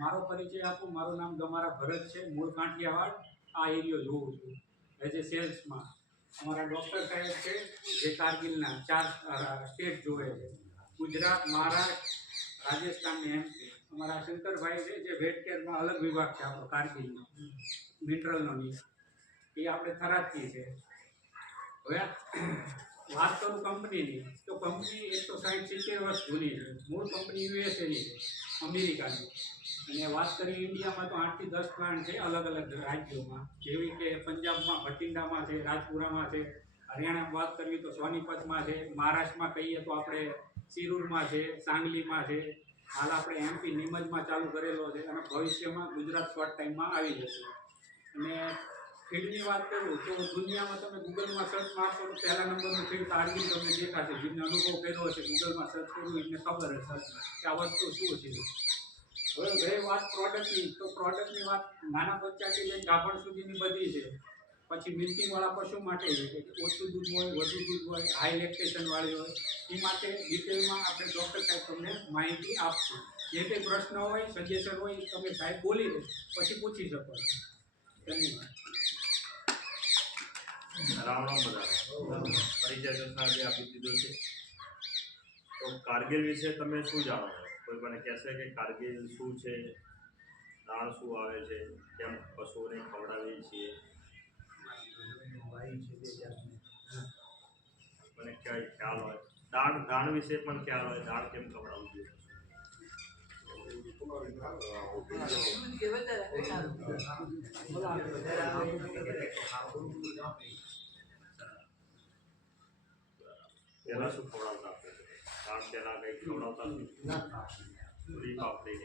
મારો પરિચય આપું, મારું નામ ગમારા ભરત છે, મૂળ કાંઠિયાવાડ, આ એરિયો જોઉં છું એઝ એ સેલ્સમાં. અમારા ડૉક્ટર સાહેબ છે જે કારગિલના 4 સ્ટેટ જોવે છે, ગુજરાત, મહારાષ્ટ્ર, રાજસ્થાન ને એમપી. અમારા શંકરભાઈ છે જે વેટ કેરમાં અલગ વિભાગ છે આપણો કારગિલનો, મિનરલનો નહીં, એ આપણે થરાદથી છે. હવે વાત કરું કંપનીની, તો કંપની 160-70 વર્ષ જૂની છે. મૂળ કંપની યુએસએની છે, અમેરિકાની. અને વાત કરીએ ઇન્ડિયામાં તો 8 થી 10 પ્લાન્ટ છે અલગ અલગ રાજ્યોમાં, જેવી કે પંજાબમાં ભટિંડામાં છે, રાજપુરામાં છે, હરિયાણામાં વાત કરીએ તો સોનીપતમાં છે, મહારાષ્ટ્રમાં કહીએ તો આપણે સિરુરમાં છે, સાંગલીમાં છે, હાલ આપણે એમપી નીમજમાં ચાલુ કરેલો છે, અને ભવિષ્યમાં ગુજરાત શોર્ટ ટાઈમમાં આવી જશે. અને ફીડની વાત કરું તો દુનિયામાં તમે ગૂગલમાં સર્ચ મારશો તો પહેલા નંબરનું ફીડ કારગિલ તમને દેખાશે. જેમને અનુભવ કર્યો હશે, ગૂગલમાં સર્ચ કર્યું એમને ખબર હશે કે આ વસ્તુ શું છે. હવે ગઈ વાત પ્રોડક્ટની, તો પ્રોડક્ટની વાત નાના બચ્ચાથી લઈને ગાભણ સુધીની બધી છે. પછી મિલ્કિંગવાળા પશુ માટે છે કે ઓછું દૂધ હોય, વધુ દૂધ હોય, હાઈ લેક્ટેશનવાળી હોય, એ માટે ડિટેલમાં આપણે ડૉક્ટર સાહેબ તમને માહિતી આપશું. જે કંઈ પ્રશ્ન હોય, સજેશન હોય, તમે સાહેબ બોલી દો પછી પૂછી શકો છો. ધન્યવાદ. રામ રામ બધા. પરિચય તો સાહેબે આપી દીધો છે. તો કારગિલ વિશે તમે શું જાણો છો? કોઈ મને કહેશે કે કારગિલ શું છે, દાણ શું આવે છે, કેમ પશુઓને ખવડાવીએ છીએ? મને ક્યાંય ખ્યાલ હોય, દાણ વિશે પણ ખ્યાલ હોય, દાણ કેમ ખવડાવવું જોઈએ? પહેલાં શું ખવડાવતા આપણે? દાણ પહેલાં કંઈ ખવડાવતા પૂરી પાપડી